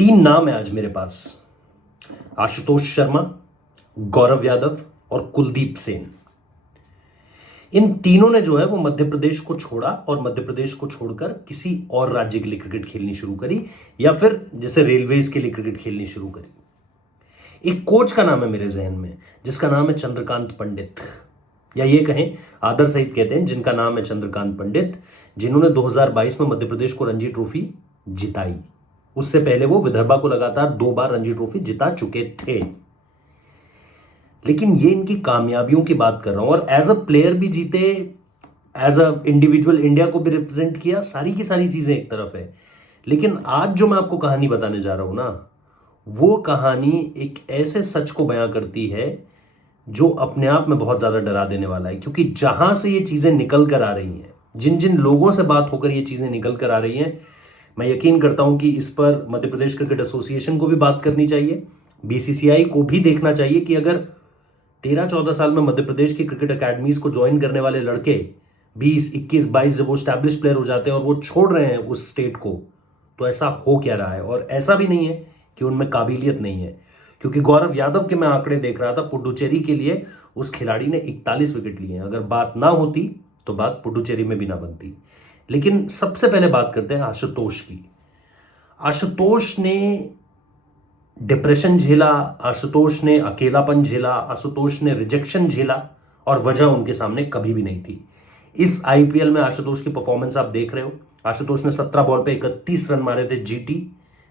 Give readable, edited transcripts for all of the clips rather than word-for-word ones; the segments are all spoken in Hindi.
तीन नाम है आज मेरे पास। आशुतोष शर्मा, गौरव यादव और कुलदीप सेन। इन तीनों ने जो है वो मध्य प्रदेश को छोड़ा और मध्य प्रदेश को छोड़कर किसी और राज्य के लिए क्रिकेट खेलनी शुरू करी, या फिर जैसे रेलवेज के लिए क्रिकेट खेलनी शुरू करी। एक कोच का नाम है मेरे जहन में, जिसका नाम है चंद्रकांत पंडित, या ये कहें आदर सहित कहते हैं, जिनका नाम है चंद्रकांत पंडित, जिन्होंने 2022 में मध्य प्रदेश को रणजी ट्रॉफी जिताई। उससे पहले वो विदर्भा को लगातार 2 बार रणजी ट्रॉफी जिता चुके थे। लेकिन ये इनकी कामयाबियों की बात कर रहा हूं, और एज अ प्लेयर भी जीते, एज अ इंडिविजुअल इंडिया को भी रिप्रेजेंट किया। सारी की सारी चीजें एक तरफ है, लेकिन आज जो मैं आपको कहानी बताने जा रहा हूं ना, वो कहानी एक ऐसे सच को बयां करती है जो अपने आप में बहुत ज्यादा डरा देने वाला है। क्योंकि जहां से ये चीजें निकल कर आ रही हैं, जिन जिन लोगों से बात होकर ये चीजें निकल कर आ रही हैं, मैं यकीन करता हूं कि इस पर मध्य प्रदेश क्रिकेट एसोसिएशन को भी बात करनी चाहिए, बीसीसीआई को भी देखना चाहिए कि अगर 13-14 साल में मध्य प्रदेश की क्रिकेट अकेडमीज को ज्वाइन करने वाले लड़के 20, 21, 22 जब वो स्टैब्लिश प्लेयर हो जाते हैं और वो छोड़ रहे हैं उस स्टेट को, तो ऐसा हो क्या रहा है। और ऐसा भी नहीं है कि उनमें काबिलियत नहीं है, क्योंकि गौरव यादव के मैं आंकड़े देख रहा था, पुडुचेरी के लिए उस खिलाड़ी ने 41 विकेट लिए हैं। अगर बात ना होती तो बात पुडुचेरी में भी ना बनती। लेकिन सबसे पहले बात करते हैं आशुतोष की। आशुतोष ने डिप्रेशन झेला, आशुतोष ने अकेलापन झेला, आशुतोष ने रिजेक्शन झेला, और वजह उनके सामने कभी भी नहीं थी। इस आईपीएल में आशुतोष की परफॉर्मेंस आप देख रहे हो। आशुतोष ने 17 बॉल पे 31 रन मारे थे जीटी,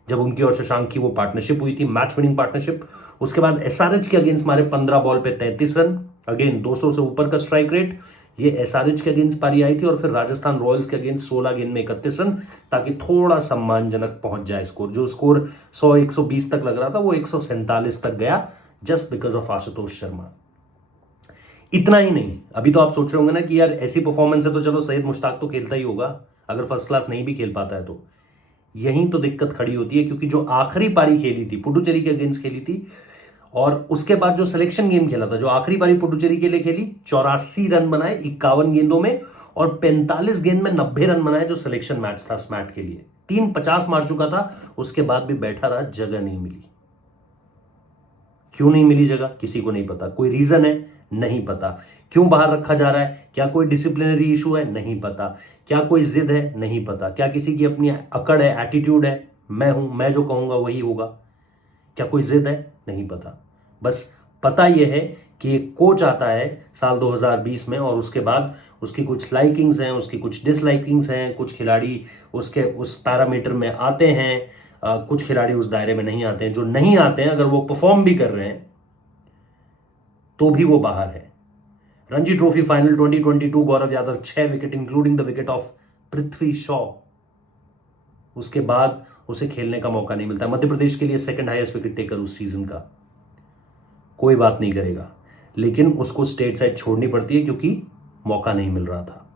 जब उनकी और शशांक की वो पार्टनरशिप हुई थी, मैच विनिंग पार्टनरशिप। उसके बाद एसआरएच के अगेंस्ट मारे 15 बॉल पे 33 रन, अगेन 200 से ऊपर का स्ट्राइक रेट। ये एसआरएच के अगेंस्ट पारी आई थी, और फिर राजस्थान रॉयल्स के अगेंस्ट 16 गेंद में 31 रन, ताकि थोड़ा सम्मानजनक पहुंच जाए स्कोर। जो स्कोर 100-120 तक लग रहा था, वो 147 तक गया, just because of Ashutosh Sharma. इतना ही नहीं, अभी तो आप सोच रहे होंगे ना कि यार ऐसी परफॉर्मेंस है तो चलो सैयद मुश्ताक तो खेलता ही होगा, अगर फर्स्ट क्लास नहीं भी खेल पाता है तो। यहीं तो दिक्कत खड़ी होती है, क्योंकि जो आखिरी पारी खेली थी पुडुचेरी के अगेंस्ट खेली थी, और उसके बाद जो सिलेक्शन गेम खेला था, जो आखिरी पारी पुडुचेरी के लिए खेली, 84 रन बनाए 51 गेंदों में, और 45 गेंद में 90 रन बनाए, जो सिलेक्शन मैच था स्मैट के लिए। 350 मार चुका था, उसके बाद भी बैठा रहा, जगह नहीं मिली। क्यों नहीं मिली जगह, किसी को नहीं पता। कोई रीजन है, नहीं पता। क्यों बाहर रखा जा रहा है, क्या कोई डिसिप्लिनरी इशू है, नहीं पता। क्या कोई जिद है, नहीं पता। क्या किसी की अपनी अकड़ है, एटीट्यूड है, मैं हूं, मैं जो कहूंगा वही होगा। क्या कोई जिद है, नहीं पता। बस पता यह है कि एक कोच आता है साल 2020 में, और उसके बाद उसकी कुछ लाइकिंग्स हैं, उसकी कुछ डिसलाइकिंग्स हैं। कुछ खिलाड़ी उसके उस पैरामीटर में आते हैं, कुछ खिलाड़ी उस दायरे में नहीं आते हैं। जो नहीं आते हैं, अगर वो परफॉर्म भी कर रहे हैं तो भी वो बाहर है। Ranji trophy final 2022, Gaurav Yadav 6 wicket, including the wicket of Prithvi Shaw. उसके बाद उसे खेलने का मौका नहीं मिलता। मध्य प्रदेश के लिए सेकंड हाईएस्ट विकेट टेकर उस सीजन का। कोई बात नहीं करेगा, लेकिन उसको स्टेट साइड छोड़नी पड़ती है क्योंकि मौका नहीं मिल रहा था।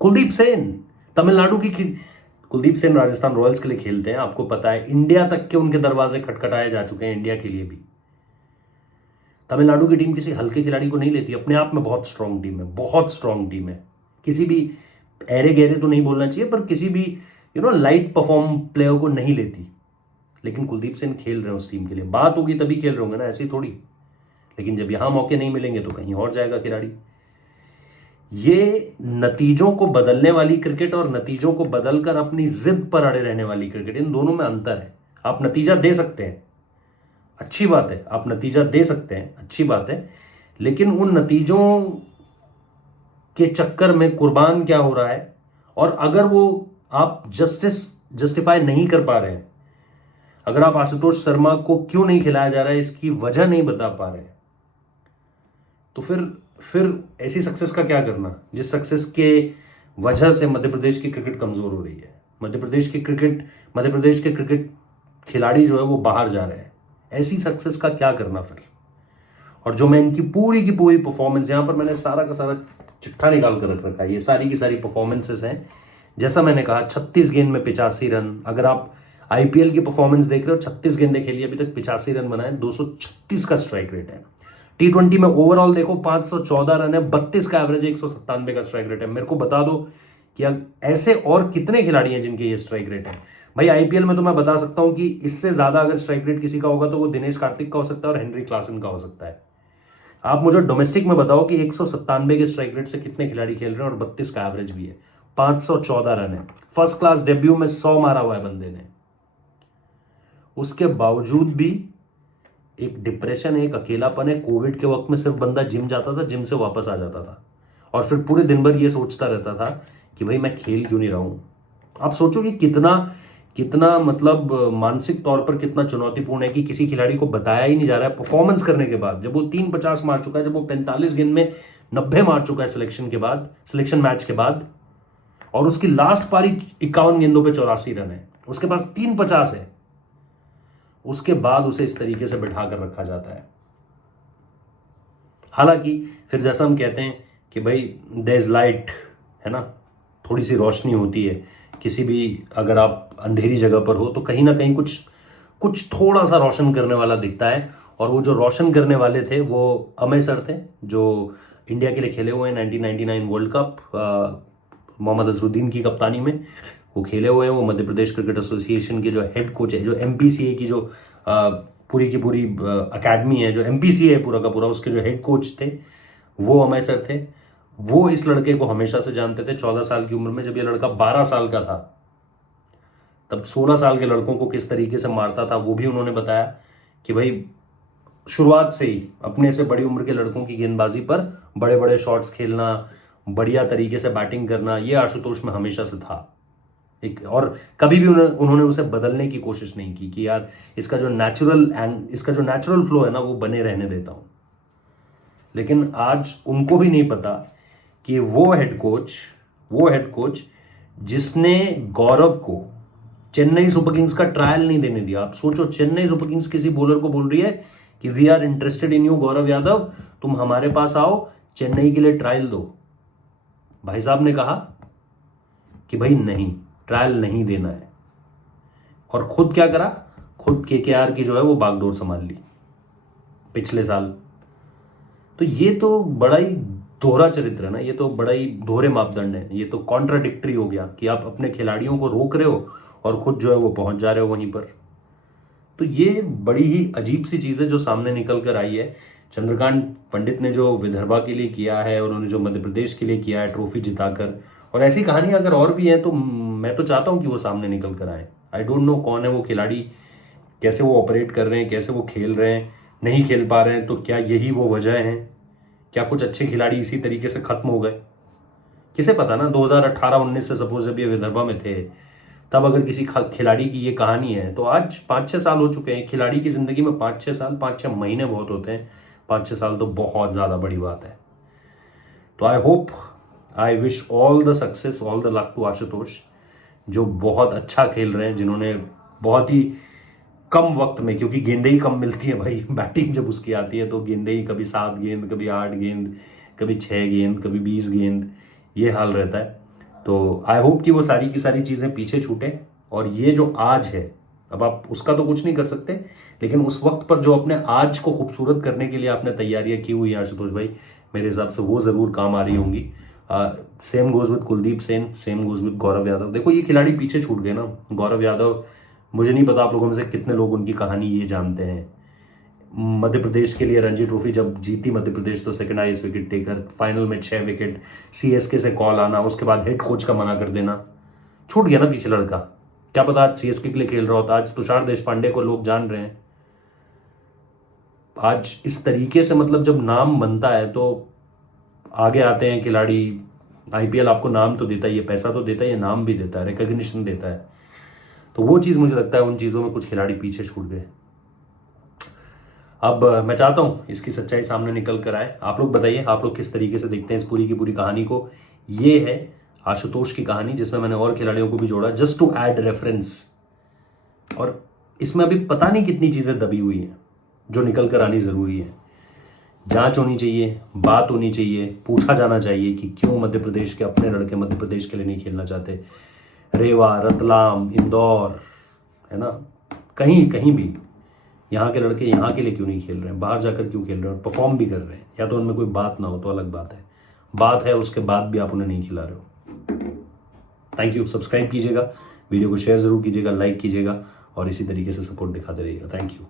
कुलदीप सेन तमिलनाडु की कुलदीप सेन राजस्थान रॉयल्स के लिए खेलते हैं। आपको पता है इंडिया तक के उनके दरवाजे खटखटाए जा चुके हैं, इंडिया के लिए भी। तमिलनाडु की टीम किसी हल्के खिलाड़ी को नहीं लेती, अपने आप में बहुत स्ट्रांग टीम है, बहुत स्ट्रांग टीम है। किसी भी ऐरे गहरे तो नहीं बोलना चाहिए, पर किसी भी लाइट परफॉर्म प्लेयर को नहीं लेती। लेकिन कुलदीप सेन खेल रहे हैं उस टीम के लिए। बात होगी तभी खेल रहे होंगे ना, ऐसी थोड़ी। लेकिन जब यहां मौके नहीं मिलेंगे तो कहीं और जाएगा खिलाड़ी। ये नतीजों को बदलने वाली क्रिकेट और नतीजों को बदलकर अपनी जिद पर अड़े रहने वाली क्रिकेट, इन दोनों में अंतर है। आप नतीजा दे सकते हैं, अच्छी बात है, आप नतीजा दे सकते हैं, अच्छी बात है, लेकिन उन नतीजों के चक्कर में कुर्बान क्या हो रहा है, और अगर वो आप जस्टिफाई नहीं कर पा रहे हैं, अगर आप आशुतोष शर्मा को क्यों नहीं खिलाया जा रहा है इसकी वजह नहीं बता पा रहे हैं, तो फिर ऐसी सक्सेस का क्या करना, जिस सक्सेस के वजह से मध्य प्रदेश की क्रिकेट कमजोर हो रही है। मध्य प्रदेश के क्रिकेट खिलाड़ी जो है वो बाहर जा रहे हैं। ऐसी सक्सेस का क्या करना फिर। और जो मैं इनकी पूरी की पूरी परफॉर्मेंस, यहां पर मैंने सारा का सारा चिट्ठा निकाल कर रख रखा है, ये सारी की सारी परफॉर्मेंसेस हैं। जैसा मैंने कहा, 36 गेंद में 85 रन। अगर आप आईपीएल की परफॉर्मेंस देख रहे हो, 36 गेंदें खेली, अभी तक 85 रन बनाए, 236 का स्ट्राइक रेट है। T20 में ओवरऑल देखो 514 रन है, 32 का एवरेज है, 197 का स्ट्राइक रेट है। मेरे को बता दो कि ऐसे और कितने खिलाड़ी हैं जिनके ये स्ट्राइक रेट है। भाई आईपीएल में तो मैं बता सकता हूं कि इससे ज्यादा अगर स्ट्राइक रेट किसी का होगा तो वो दिनेश कार्तिक का हो सकता है और हेनरी क्लासन का हो सकता है। आप मुझे डोमेस्टिक में बताओ कि 197 के स्ट्राइक रेट से कितने खिलाड़ी खेल रहे हैं और 32 का एवरेज भी है, 514 रन है, फर्स्ट क्लास डेब्यू में 100 मारा हुआ है बंदे ने। उसके बावजूद भी एक डिप्रेशन है, एक अकेलापन है। कोविड के वक्त में सिर्फ बंदा जिम जाता था, जिम से वापस आ जाता था और फिर पूरे दिन भर ये सोचता रहता था कि भाई मैं खेल क्यों नहीं रहा हूं। आप सोचो कि कितना कितना मतलब मानसिक तौर पर कितना चुनौतीपूर्ण है कि किसी खिलाड़ी को बताया ही नहीं जा रहा है परफॉर्मेंस करने के बाद, जब वो 350 मार चुका है, जब वो 45 गेंद में 90 मार चुका है सिलेक्शन के बाद, सिलेक्शन मैच के बाद, और उसकी लास्ट पारी 51 गेंदों पे 84 रन है, उसके पास 350 है, उसके बाद उसे इस तरीके से बिठा कर रखा जाता है। हालांकि फिर जैसा हम कहते हैं कि भाई देयर इज लाइट, है ना, थोड़ी सी रोशनी होती है किसी भी, अगर आप अंधेरी जगह पर हो तो कहीं ना कहीं कुछ कुछ थोड़ा सा रोशन करने वाला दिखता है। और वो जो रोशन करने वाले थे वो अमय सर थे, जो इंडिया के लिए खेले हुए हैं 1999 वर्ल्ड कप, मोहम्मद अजरुद्दीन की कप्तानी में वो खेले हुए हैं। वो मध्य प्रदेश क्रिकेट एसोसिएशन के जो हेड कोच है, जो एमपीसीए की जो पूरी की पूरी अकेडमी है, जो एमपीसीए है पूरा का पूरा, उसके जो हेड कोच थे वो अमय सर थे। वो इस लड़के को हमेशा से जानते थे। 14 साल की उम्र में जब ये लड़का 12 साल का था, तब 16 साल के लड़कों को किस तरीके से मारता था वो भी उन्होंने बताया कि भाई शुरुआत से ही अपने से बड़ी उम्र के लड़कों की गेंदबाजी पर बड़े बड़े शॉट्स खेलना, बढ़िया तरीके से बैटिंग करना, ये आशुतोष में हमेशा से था। एक और कभी भी उन्होंने उसे बदलने की कोशिश नहीं की कि यार इसका जो नेचुरल फ्लो है ना वो बने रहने देता हूं। लेकिन आज उनको भी नहीं पता कि वो हेड कोच जिसने गौरव को चेन्नई सुपर किंग्स का ट्रायल नहीं देने दिया। आप सोचो, चेन्नई सुपर किंग्स किसी बॉलर को बोल रही है कि we are interested in you Gaurav Yadav, तुम हमारे पास आओ, चेन्नई के लिए ट्रायल दो। भाई साहब ने कहा कि भाई नहीं, ट्रायल नहीं देना है, और खुद क्या करा, खुद केकेआर की जो है वो बागडोर संभाल ली पिछले साल। तो ये तो बड़ा ही दोहरा चरित्र है ना, ये तो बड़ा ही दोहरे मापदंड है, ये तो कॉन्ट्राडिक्टरी हो गया कि आप अपने खिलाड़ियों को रोक रहे हो और खुद जो है वो पहुंच जा रहे हो वहीं पर। तो ये बड़ी ही अजीब सी चीज़ है जो सामने निकल कर आई है। चंद्रकांत पंडित ने जो विदर्भा के लिए किया है, उन्होंने जो मध्य प्रदेश के लिए किया है ट्रॉफी जिताकर, और ऐसी कहानियां अगर और भी हैं तो मैं तो चाहता हूं कि वो सामने निकल कर आए। आई डोंट नो कौन है वो खिलाड़ी, कैसे वो ऑपरेट कर रहे हैं, कैसे वो खेल रहे हैं, नहीं खेल पा रहे हैं, तो क्या यही वो वजह है? क्या कुछ अच्छे खिलाड़ी इसी तरीके से खत्म हो गए? किसे पता ना, 2018-19 से सपोज जब ये विदर्भा में थे तब अगर किसी खिलाड़ी की ये कहानी है तो आज 5-6 साल हो चुके हैं। खिलाड़ी की जिंदगी में 5-6 साल, 5-6 महीने बहुत होते हैं, 5-6 साल तो बहुत ज़्यादा बड़ी बात है। तो I wish all the success, all the luck to Ashutosh, जो बहुत अच्छा खेल रहे हैं, जिन्होंने बहुत ही कम वक्त में, क्योंकि गेंदें ही कम मिलती है भाई, बैटिंग जब उसकी आती है तो गेंदें ही कभी 7 गेंद, कभी 8 गेंद, कभी 6 गेंद, कभी 20 गेंद, ये हाल रहता है। तो आई होप कि वो सारी की सारी चीज़ें पीछे छूटे, और ये जो आज है, अब आप उसका तो कुछ नहीं कर सकते, लेकिन उस वक्त पर जो अपने आज को खूबसूरत करने के लिए आपने तैयारियां की हुई हैं आशुतोष भाई, मेरे हिसाब से वो ज़रूर काम आ रही होंगी। Same goes with Kuldeep Sen, same goes with Gaurav Yadav. देखो ये खिलाड़ी पीछे छूट गए ना। गौरव यादव, मुझे नहीं पता आप लोगों में से कितने लोग उनकी कहानी ये जानते हैं। मध्य प्रदेश के लिए रणजी ट्रॉफी जब जीती मध्य प्रदेश तो second highest wicket taker, final में 6 विकेट, सीएसके से कॉल आना, उसके बाद हेड कोच का मना कर देना, छूट गया ना पीछे लड़का। क्या पता आज सीएसके के लिए खेल रहा होता, आज तुषार देशपांडे को लोग जान रहे हैं। आज इस तरीके से मतलब जब नाम बनता है तो आगे आते हैं खिलाड़ी। आईपीएल आपको नाम तो देता है, ये पैसा तो देता है, ये नाम भी देता है, रिकॉग्निशन देता है। तो वो चीज़ मुझे लगता है उन चीज़ों में कुछ खिलाड़ी पीछे छूट गए। अब मैं चाहता हूँ इसकी सच्चाई सामने निकल कर आए। आप लोग बताइए, आप लोग किस तरीके से देखते हैं इस पूरी की पूरी कहानी को। ये है आशुतोष की कहानी, जिसमें मैंने और खिलाड़ियों को भी जोड़ा जस्ट टू ऐड रेफरेंस, और इसमें अभी पता नहीं कितनी चीज़ें दबी हुई हैं जो निकल कर आनी ज़रूरी है। जांच होनी चाहिए, बात होनी चाहिए, पूछा जाना चाहिए कि क्यों मध्य प्रदेश के अपने लड़के मध्य प्रदेश के लिए नहीं खेलना चाहते। रेवा, रतलाम, इंदौर, है ना, कहीं कहीं भी यहाँ के लड़के यहाँ के लिए क्यों नहीं खेल रहे हैं, बाहर जाकर क्यों खेल रहे हैं और परफॉर्म भी कर रहे हैं। या तो उनमें कोई बात ना हो तो अलग बात है, बात है उसके बाद भी आप उन्हें नहीं खिला रहे हो। Thank you. सब्सक्राइब कीजिएगा, वीडियो को शेयर जरूर कीजिएगा, लाइक कीजिएगा और इसी तरीके से सपोर्ट दिखाते रहिएगा। Thank you.